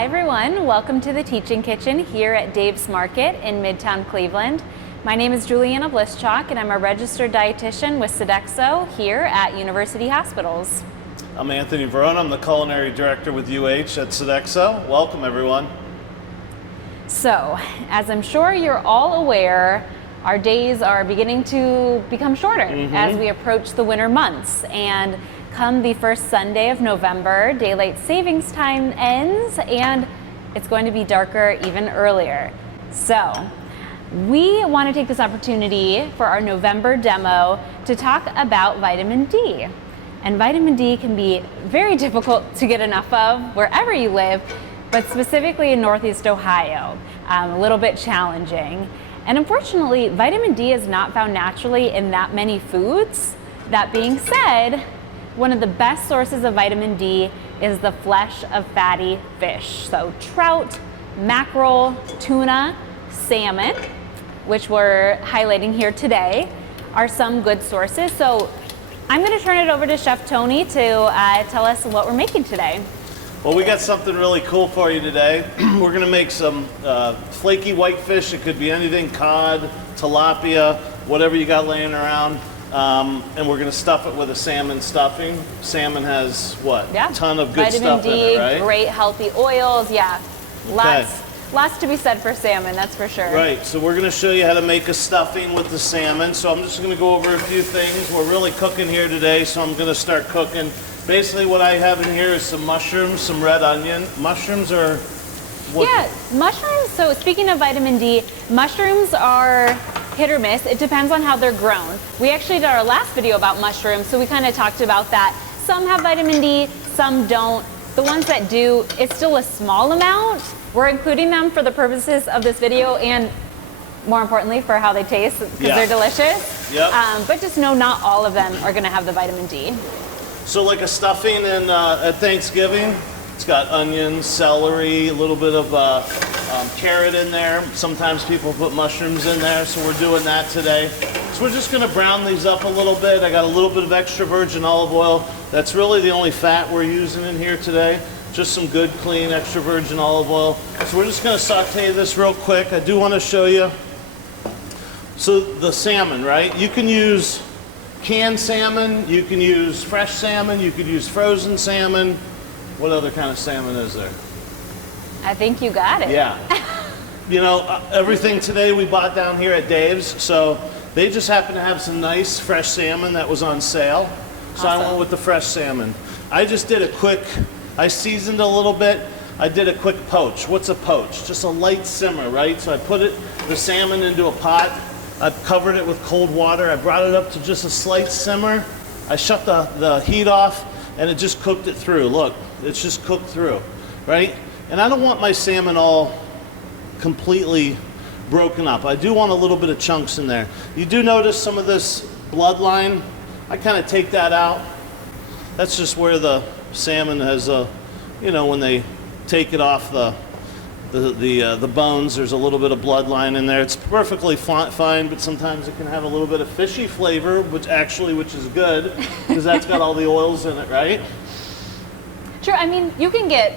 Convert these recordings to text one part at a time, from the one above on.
Hi everyone, welcome to the Teaching Kitchen here at Dave's Market in Midtown Cleveland. My name is Juliana Blischok and I'm a registered dietitian with Sodexo here at University Hospitals. I'm Anthony Verona, I'm the culinary director with UH at Sodexo. Welcome everyone. So, as I'm sure you're all aware, our days are beginning to become shorter as we approach the winter months, and come the first Sunday of November, daylight savings time ends and it's going to be darker even earlier. So we want to take this opportunity for our November demo to talk about vitamin D. And vitamin D can be very difficult to get enough of wherever you live, but specifically in Northeast Ohio, a little bit challenging. And unfortunately, vitamin D is not found naturally in that many foods. That being said, one of the best sources of vitamin D is the flesh of fatty fish. So trout, mackerel, tuna, salmon, which we're highlighting here today, are some good sources. So I'm going to turn it over to Chef Tony to tell us what we're making today. Well, we got something really cool for you today. We're going to make some flaky white fish. It could be anything, cod, tilapia, whatever you got laying around. And we're going to stuff it with a salmon stuffing. Salmon has what? Yeah. A ton of good stuff in it, right? Great healthy oils, yeah. Lots to be said for salmon, that's for sure. Right, so we're going to show you how to make a stuffing with the salmon. So I'm just going to go over a few things. We're really cooking here today, so I'm going to start cooking. Basically what I have in here is some mushrooms, some red onion. Mushrooms are what? Yeah, mushrooms, so speaking of vitamin D, mushrooms are hit or miss. It depends on how they're grown. We actually did our last video about mushrooms, so we kind of talked about that. Some have vitamin D, some don't. The ones that do, it's still a small amount. We're including them for the purposes of this video and more importantly for how they taste because they're delicious. Yep. But just know not all of them are going to have the vitamin D. So like a stuffing at Thanksgiving, it's got onions, celery, a little bit of carrot in there. Sometimes people put mushrooms in there, so we're doing that today. So we're just going to brown these up a little bit. I got a little bit of extra virgin olive oil. That's really the only fat we're using in here today. Just some good, clean, extra virgin olive oil. So we're just going to saute this real quick. I do want to show you. So the salmon, right? You can use canned salmon, you can use fresh salmon, you could use frozen salmon. What other kind of salmon is there? I think you got it. Yeah. You know, everything today we bought down here at Dave's, so they just happen to have some nice fresh salmon that was on sale. So I went with the fresh salmon. I just did a quick, I seasoned a little bit. I did a quick poach. What's a poach? Just a light simmer, right? So I put the salmon into a pot. I covered it with cold water. I brought it up to just a slight simmer. I shut the heat off and it just cooked it through. Look, it's just cooked through, right? And I don't want my salmon all completely broken up. I do want a little bit of chunks in there. You do notice some of this bloodline. I kind of take that out. That's just where the salmon has you know, when they take it off the bones, there's a little bit of bloodline in there. It's perfectly fine, but sometimes it can have a little bit of fishy flavor, which is good, because that's got all the oils in it, right? Sure, I mean, you can get,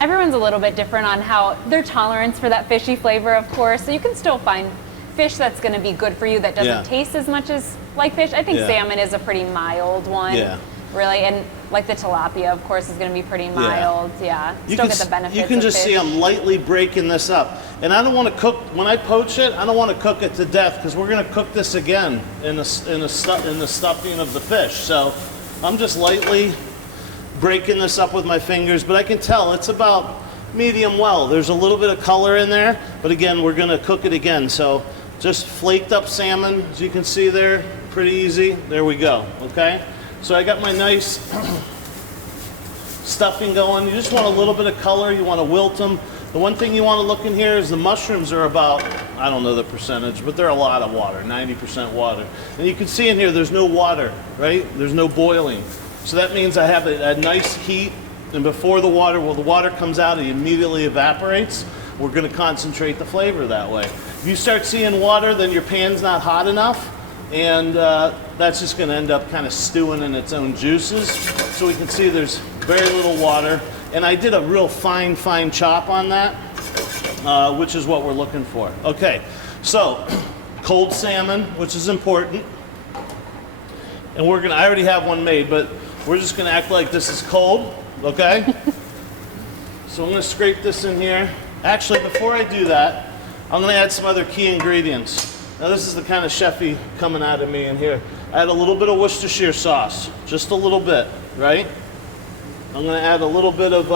everyone's a little bit different on how their tolerance for that fishy flavor, of course, so you can still find fish that's going to be good for you that doesn't taste as much as like fish. I think salmon is a pretty mild one. Yeah. Really, and like the tilapia, of course, is going to be pretty mild. Yeah, still get the benefits. You can just see I'm lightly breaking this up, and I don't want to cook when I poach it. I don't want to cook it to death because we're going to cook this again in the stuffing of the fish. So I'm just lightly breaking this up with my fingers, but I can tell it's about medium well. There's a little bit of color in there, but again, we're going to cook it again. So just flaked up salmon, as you can see there, pretty easy. There we go. Okay. So I got my nice stuffing going. You just want a little bit of color. You want to wilt them. The one thing you want to look in here is the mushrooms are about, I don't know the percentage, but they're a lot of water, 90% water. And you can see in here there's no water, right? There's no boiling. So that means I have a nice heat, and before the water comes out, it immediately evaporates. We're going to concentrate the flavor that way. If you start seeing water, then your pan's not hot enough. And that's just going to end up kind of stewing in its own juices. So we can see there's very little water. And I did a real fine chop on that, which is what we're looking for. Okay, so cold salmon, which is important. And I already have one made, but we're just gonna act like this is cold, okay? So I'm gonna scrape this in here. Actually, before I do that, I'm gonna add some other key ingredients. Now this is the kind of chefy coming out of me in here. I add a little bit of Worcestershire sauce, just a little bit, right? I'm gonna add a little bit of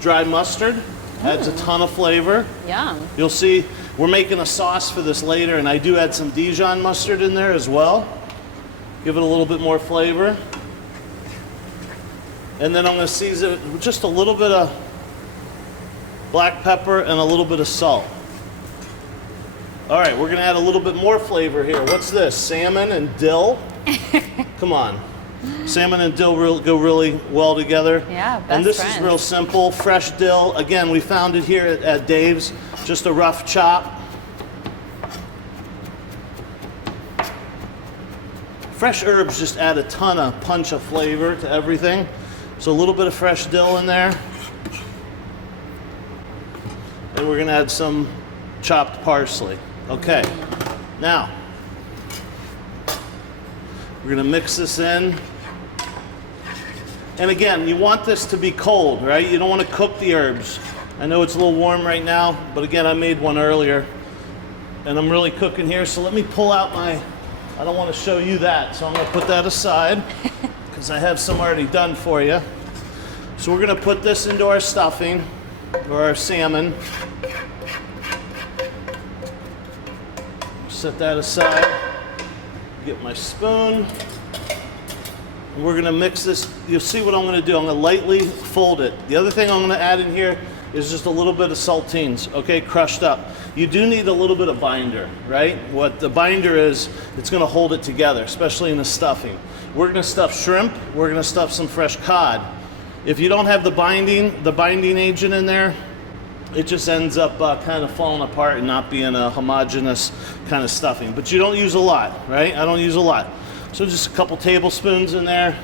dry mustard. Adds a ton of flavor. Yum. You'll see we're making a sauce for this later, and I do add some Dijon mustard in there as well. Give it a little bit more flavor. And then I'm gonna season it with just a little bit of black pepper and a little bit of salt. All right, we're gonna add a little bit more flavor here. What's this? Salmon and dill? Come on. Salmon and dill go really well together. Yeah, best And this friends. is real simple, fresh dill. Again, we found it here at Dave's, just a rough chop. Fresh herbs just add a ton of punch of flavor to everything. So a little bit of fresh dill in there. And we're gonna add some chopped parsley. Okay, now, we're gonna mix this in. And again, you want this to be cold, right? You don't want to cook the herbs. I know it's a little warm right now, but again, I made one earlier. And I'm really cooking here, so let me pull out I don't want to show you that, so I'm gonna put that aside, because I have some already done for you. So we're gonna put this into our stuffing, or our salmon. Set that aside, get my spoon. And we're gonna mix this. You'll see what I'm gonna do. I'm gonna lightly fold it. The other thing I'm gonna add in here is just a little bit of saltines, okay, crushed up. You do need a little bit of binder, right? What the binder is, it's gonna hold it together, especially in the stuffing. We're gonna stuff shrimp, we're gonna stuff some fresh cod. If you don't have the binding agent in there, it just ends up kind of falling apart and not being a homogeneous kind of stuffing. But you don't use a lot, right? I don't use a lot. So just a couple tablespoons in there.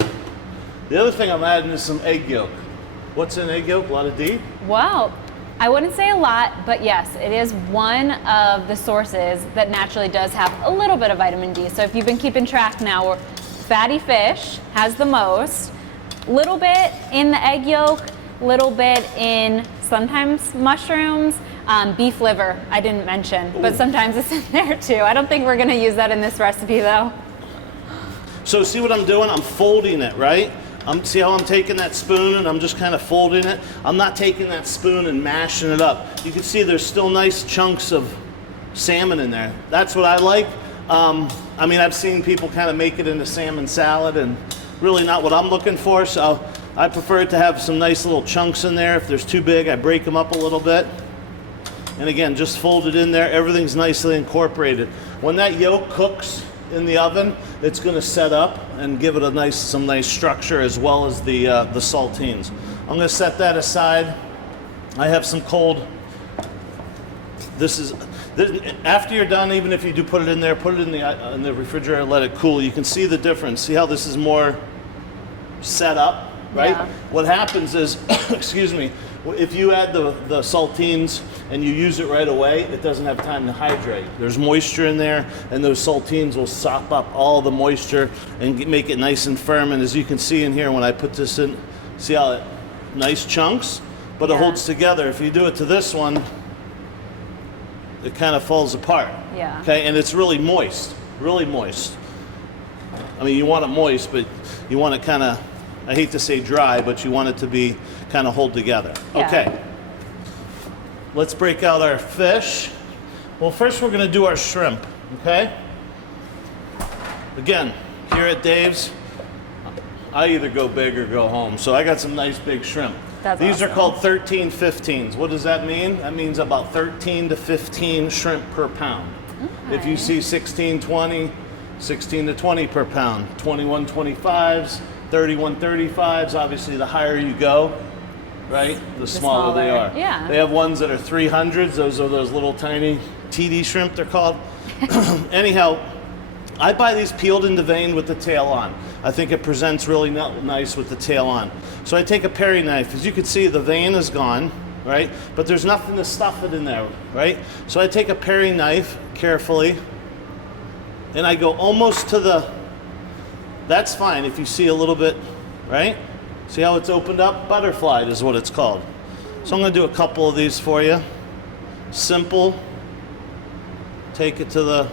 The other thing I'm adding is some egg yolk. What's in egg yolk? A lot of D? Well, I wouldn't say a lot, but yes, it is one of the sources that naturally does have a little bit of vitamin D. So if you've been keeping track now, fatty fish has the most, little bit in the egg yolk, little bit in sometimes mushrooms, beef liver I didn't mention, but sometimes it's in there too. I don't think we're gonna use that in this recipe though. So see what I'm doing? I'm folding it, right? See how I'm taking that spoon and I'm just kind of folding it? I'm not taking that spoon and mashing it up. You can see there's still nice chunks of salmon in there. That's what I like. I mean, I've seen people kind of make it into salmon salad, and really not what I'm looking for, so I prefer it to have some nice little chunks in there. If there's too big, I break them up a little bit. And again, just fold it in there. Everything's nicely incorporated. When that yolk cooks in the oven, it's going to set up and give it some nice structure, as well as the saltines. I'm going to set that aside. I have some cold. After you're done, even if you do put it in there, put it in the refrigerator, let it cool. You can see the difference. See how this is more set up, right? Yeah. What happens is, excuse me, if you add the saltines and you use it right away, it doesn't have time to hydrate. There's moisture in there, and those saltines will sop up all the moisture and make it nice and firm. And as you can see in here, when I put this in, see how nice chunks, but it holds together. If you do it to this one, it kind of falls apart. Yeah. Okay, and it's really moist, really moist. I mean, you want it moist, but you want it kind of, I hate to say dry, but you want it to be kind of hold together. Yeah. Okay. Let's break out our fish. Well, first we're going to do our shrimp, okay? Again, here at Dave's, I either go big or go home. So I got some nice big shrimp. These are called 13-15s. What does that mean? That means about 13 to 15 shrimp per pound. Okay. If you see 16-20, 16 to 20 per pound. 21-25s, 31-35s. Obviously, the higher you go, right, the smaller they are. Yeah. They have ones that are 300s. Those are those little tiny TD shrimp, they're called. Anyhow, I buy these peeled and deveined with the tail on. I think it presents really nice with the tail on. So I take a paring knife. As you can see, the vein is gone, right? But there's nothing to stuff it in there, right? So I take a paring knife carefully, and I go almost to the, that's fine if you see a little bit, right? See how it's opened up? Butterflied is what it's called. So I'm gonna do a couple of these for you. Simple. Take it to the,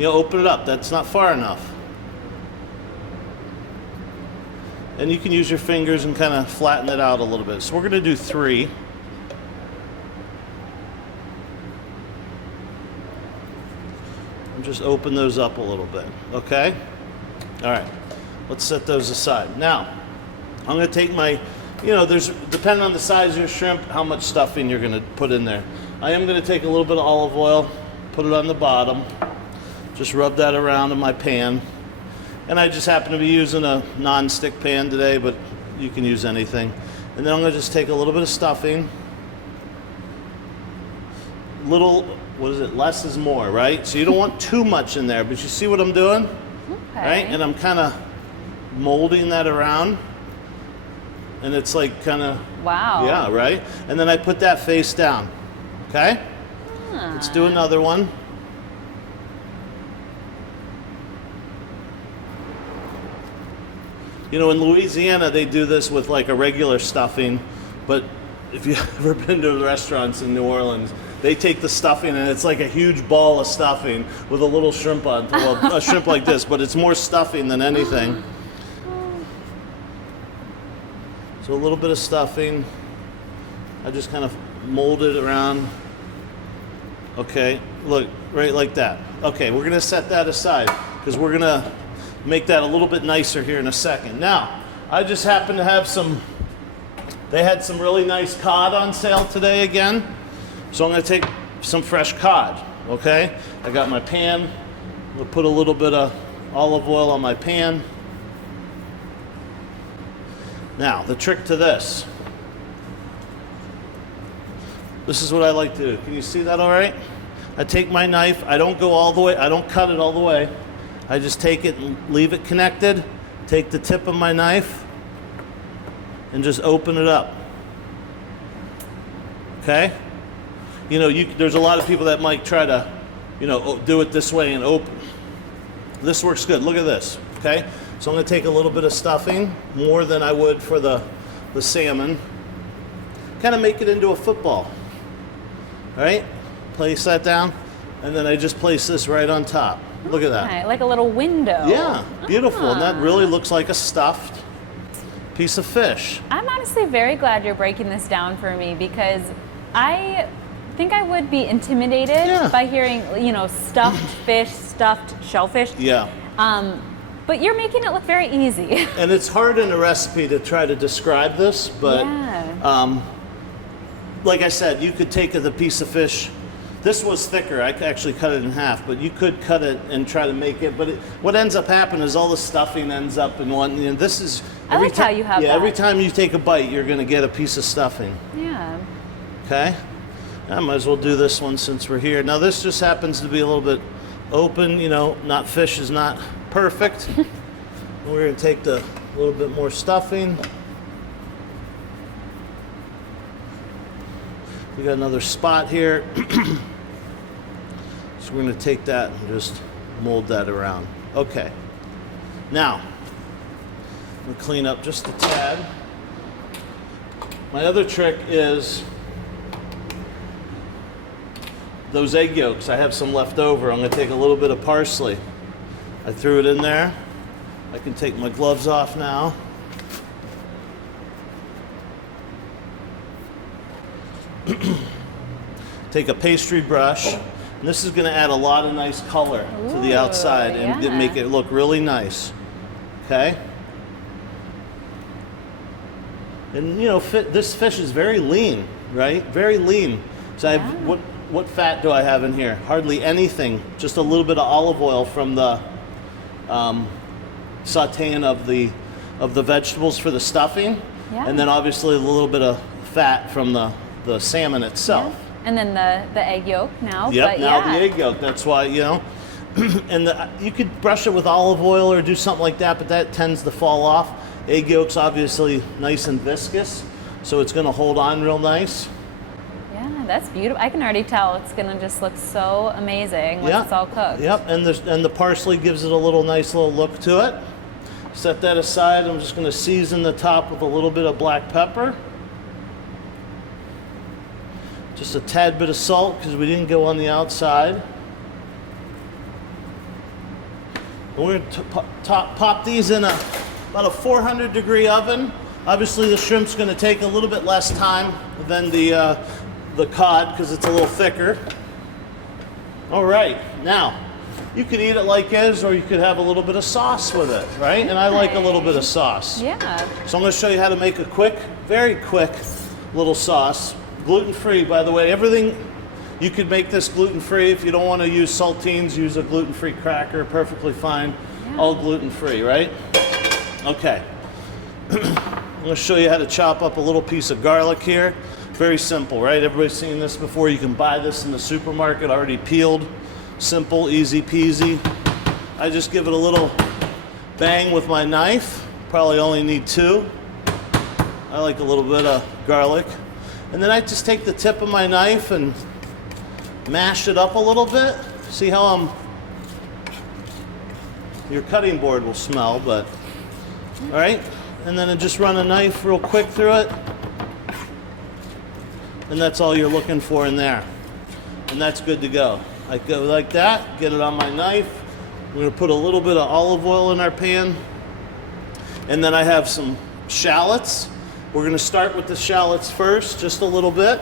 open it up. That's not far enough. And you can use your fingers and kind of flatten it out a little bit. So we're gonna do 3. And just open those up a little bit, okay? All right, let's set those aside. Now, I'm gonna take my, there's, depending on the size of your shrimp, how much stuffing you're gonna put in there. I am gonna take a little bit of olive oil, put it on the bottom, just rub that around in my pan. And I just happen to be using a non-stick pan today, but you can use anything. And then I'm gonna just take a little bit of stuffing. Less is more, right? So you don't want too much in there, but you see what I'm doing? Okay. Right? And I'm kind of molding that around. And it's like kind of, wow. Yeah, right? And then I put that face down, okay? Let's do another one. In Louisiana, they do this with like a regular stuffing, but if you've ever been to the restaurants in New Orleans, they take the stuffing and it's like a huge ball of stuffing with a little shrimp on, well, a shrimp like this, but it's more stuffing than anything. So a little bit of stuffing. I just kind of mold it around. Okay, look, right like that. Okay, we're gonna set that aside because we're gonna make that a little bit nicer here in a second. Now, I just happen to have they had some really nice cod on sale today again. So I'm gonna take some fresh cod, okay? I got my pan. I'm gonna put a little bit of olive oil on my pan. Now, the trick to this is what I like to do. Can you see that all right? I take my knife, I don't go all the way, I don't cut it all the way. I just take it and leave it connected, take the tip of my knife, and just open it up. Okay? There's a lot of people that might try to, do it this way and open. This works good. Look at this, okay? So I'm gonna take a little bit of stuffing, more than I would for the salmon. Kind of make it into a football. All right? Place that down, and then I just place this right on top. Look at that. Okay, like a little window. Yeah, beautiful. And that really looks like a stuffed piece of fish. I'm honestly very glad you're breaking this down for me because I think I would be intimidated by hearing, stuffed fish, stuffed shellfish. Yeah. But you're making it look very easy. And it's hard in a recipe to try to describe this, but like I said, you could take the piece of fish. This was thicker. I actually cut it in half, but you could cut it and try to make it. But what ends up happening is all the stuffing ends up in one. This is. I like how you have that. Every time you take a bite, you're going to get a piece of stuffing. Yeah. Okay. I might as well do this one since we're here. Now this just happens to be a little bit open. Not fish is not perfect. We're going to take the little bit more stuffing. We got another spot here. So we're going to take that and just mold that around. Okay. Now, I'm going to clean up just a tad. My other trick is those egg yolks. I have some left over. I'm going to take a little bit of parsley. I threw it in there. I can take my gloves off now. Take a pastry brush, and this is going to add a lot of nice color to the outside and make it look really nice. Okay? And this fish is very lean, right? Very lean. So I have, what fat do I have in here? Hardly anything. Just a little bit of olive oil from the sauteing of the vegetables for the stuffing, and then obviously a little bit of fat from the salmon itself. And then the egg yolk now. Yep, now the egg yolk. That's why, And you could brush it with olive oil or do something like that, but that tends to fall off. Egg yolk's obviously nice and viscous, so it's gonna hold on real nice. Yeah, that's beautiful. I can already tell it's gonna just look so amazing once it's all cooked. Yep, and the parsley gives it a nice little look to it. Set that aside. I'm just gonna season the top with a little bit of black pepper. Just a tad bit of salt because we didn't go on the outside. And we're gonna pop these in about a 400-degree oven. Obviously, the shrimp's gonna take a little bit less time than the cod because it's a little thicker. All right, now you could eat it like is, or you could have a little bit of sauce with it, right? And I like a little bit of sauce. Yeah. So I'm gonna show you how to make a quick, very quick little sauce. Gluten-free, by the way. Everything, you could make this gluten-free. If you don't want to use saltines, use a gluten-free cracker, perfectly fine. Yeah. All gluten-free, right? Okay. I'm gonna show you how to chop up a little piece of garlic here. Very simple, right? Everybody's seen this before. You can buy this in the supermarket already peeled. Simple, easy peasy. I just give it a little bang with my knife. Probably only need 2. I like a little bit of garlic. And then I just take the tip of my knife and mash it up a little bit. See how your cutting board will smell, but, all right? And then I just run a knife real quick through it. And that's all you're looking for in there. And that's good to go. I go like that, get it on my knife. We're gonna put a little bit of olive oil in our pan. And then I have some shallots. We're gonna start with the shallots first, just a little bit.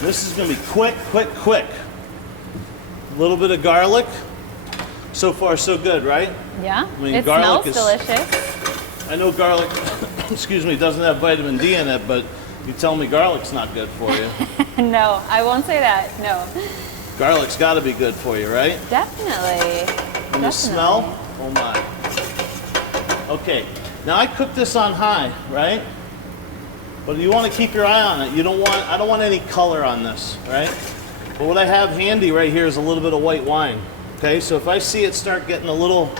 This is gonna be quick, quick, quick. A little bit of garlic. So far, so good, right? Yeah, I mean, it garlic smells delicious. I know garlic, excuse me, doesn't have vitamin D in it, but you tell me garlic's not good for you. No, I won't say that, no. Garlic's gotta be good for you, right? Definitely. And the smell, oh my. Okay, now I cook this on high, right? But you want to keep your eye on it. I don't want any color on this, right? But what I have handy right here is a little bit of white wine. Okay, so if I see it start getting a little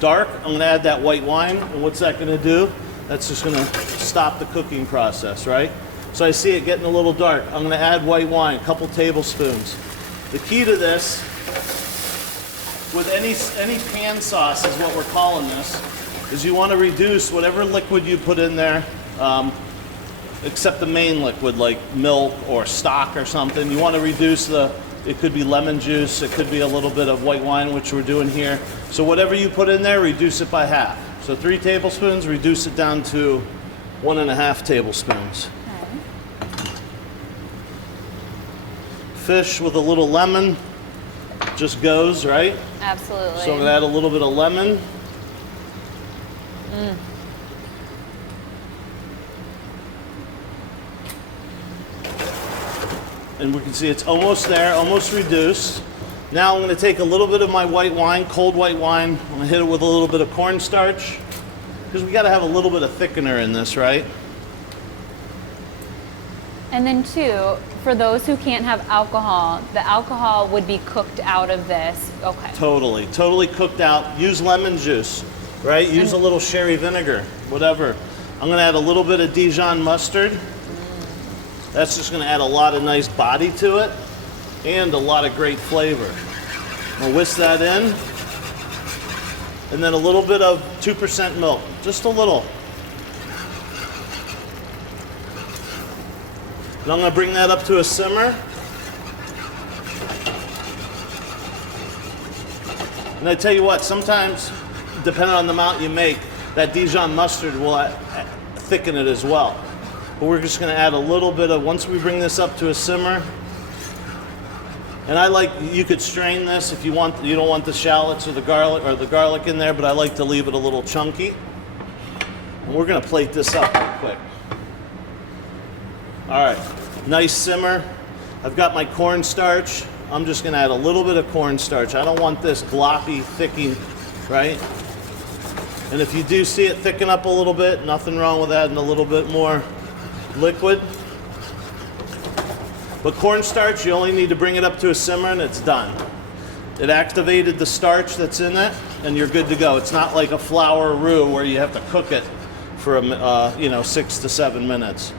dark, I'm gonna add that white wine, and what's that gonna do? That's just gonna stop the cooking process, right? So I see it getting a little dark. I'm gonna add white wine, a couple tablespoons. The key to this, with any pan sauce is what we're calling this, is you want to reduce whatever liquid you put in there, except the main liquid like milk or stock or something. You want to reduce it could be lemon juice, it could be a little bit of white wine, which we're doing here. So whatever you put in there, reduce it by half. So 3 tablespoons, reduce it down to 1.5 tablespoons. Okay. Fish with a little lemon just goes, right? Absolutely. So I'm gonna add a little bit of lemon. And we can see it's almost there, almost reduced. Now I'm gonna take a little bit of my white wine, cold white wine. I'm gonna hit it with a little bit of cornstarch, because we gotta have a little bit of thickener in this, right? And then 2, for those who can't have alcohol, the alcohol would be cooked out of this. Okay. Totally cooked out. Use lemon juice, right? Use a little sherry vinegar, whatever. I'm gonna add a little bit of Dijon mustard. That's just gonna add a lot of nice body to it and a lot of great flavor. I'll whisk that in. And then a little bit of 2% milk, just a little. And I'm gonna bring that up to a simmer. And I tell you what, sometimes, depending on the amount you make, that Dijon mustard will thicken it as well. But we're just gonna add a little bit of, once we bring this up to a simmer, and you could strain this if you want, you don't want the shallots or the garlic in there, but I like to leave it a little chunky. And we're gonna plate this up real quick. All right, nice simmer. I've got my cornstarch. I'm just gonna add a little bit of cornstarch. I don't want this gloppy thicking, right? And if you do see it thicken up a little bit, nothing wrong with adding a little bit more liquid. But cornstarch, you only need to bring it up to a simmer and it's done. It activated the starch that's in it, and you're good to go. It's not like a flour roux where you have to cook it for 6 to 7 minutes.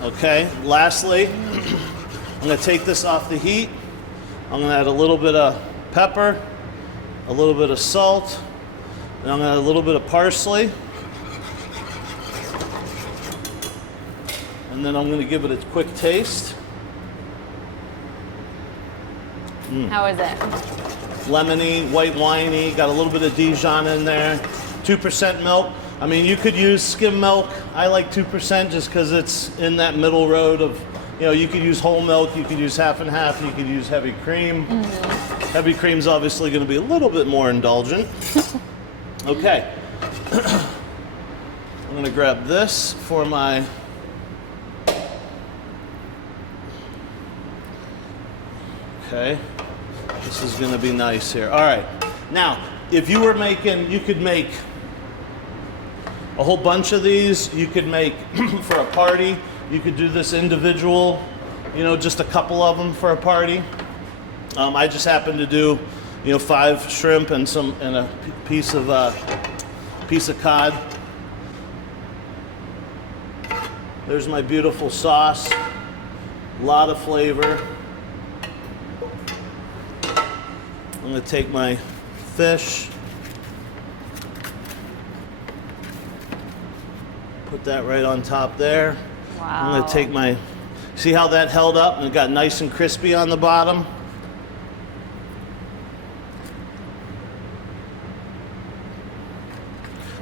Okay. Lastly, I'm going to take this off the heat. I'm going to add a little bit of pepper, a little bit of salt, and I'm going to add a little bit of parsley. And then I'm going to give it a quick taste. How is it? Lemony, white winey, got a little bit of Dijon in there. 2% milk. I mean, you could use skim milk. I like 2% just because it's in that middle road of, you could use whole milk, you could use half and half, you could use heavy cream. Heavy cream's obviously going to be a little bit more indulgent. Okay. I'm going to grab this for my... Okay. This is going to be nice here. All right. Now, if you were making, you could make a whole bunch of these. You could make for a party. You could do this individual, just a couple of them for a party. I just happened to do, 5 shrimp and a piece of cod. There's my beautiful sauce. A lot of flavor. I'm going to take my fish, put that right on top there. Wow. I'm going to take my, see how that held up and it got nice and crispy on the bottom?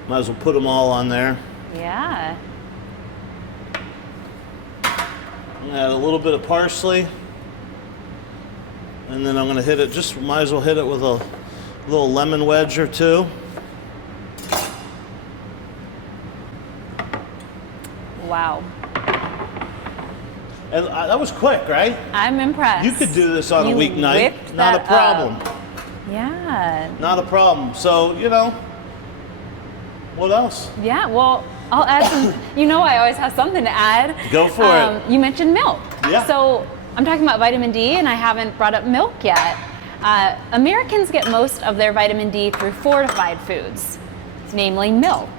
Might as well put them all on there. Yeah. I'm going to add a little bit of parsley. And then I'm going to hit it, might as well hit it with a little lemon wedge or two. Wow. And that was quick, right? I'm impressed. You could do this on a weeknight. whipped Not a that problem. up. Yeah. Not a problem. So, what else? Yeah, well, I'll add some, I always have something to add. Go for it. You mentioned milk. Yeah. So I'm talking about vitamin D, and I haven't brought up milk yet. Americans get most of their vitamin D through fortified foods, namely milk.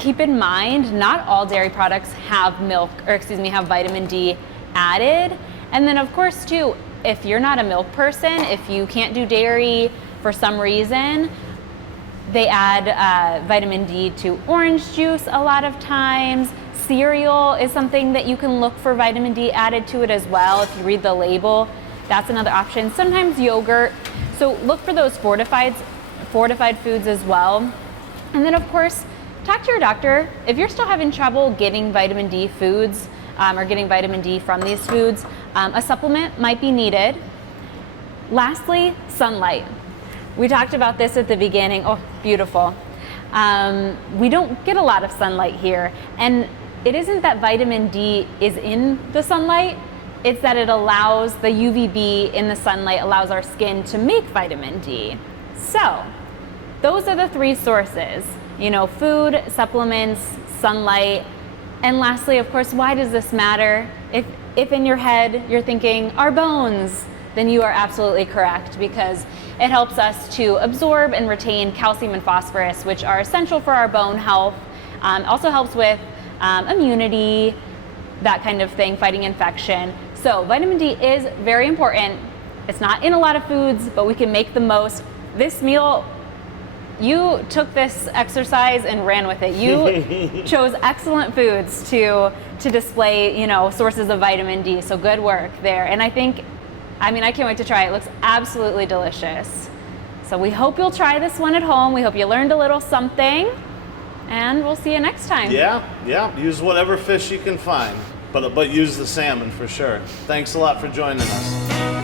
Keep in mind, not all dairy products have have vitamin D added. And then of course too, if you're not a milk person, if you can't do dairy for some reason, they add vitamin D to orange juice a lot of times. Cereal is something that you can look for vitamin D added to it as well. If you read the label, that's another option. Sometimes yogurt. So look for those fortified foods as well. And then of course, talk to your doctor. If you're still having trouble getting vitamin D foods or getting vitamin D from these foods, a supplement might be needed. Lastly, sunlight. We talked about this at the beginning. Oh, beautiful. We don't get a lot of sunlight here. And it isn't that vitamin D is in the sunlight, it's that it allows the UVB in the sunlight, allows our skin to make vitamin D. So, those are the 3 sources, food, supplements, sunlight, and lastly, of course, why does this matter? If in your head you're thinking, our bones, then you are absolutely correct, because it helps us to absorb and retain calcium and phosphorus, which are essential for our bone health. Also helps with immunity, that kind of thing, fighting infection. So vitamin D is very important. It's not in a lot of foods, but we can make the most. This meal, you took this exercise and ran with it. You chose excellent foods to display, sources of vitamin D. So good work there. And I can't wait to try it. It looks absolutely delicious. So we hope you'll try this one at home. We hope you learned a little something. And we'll see you next time. Yeah. Use whatever fish you can find, but use the salmon for sure. Thanks a lot for joining us.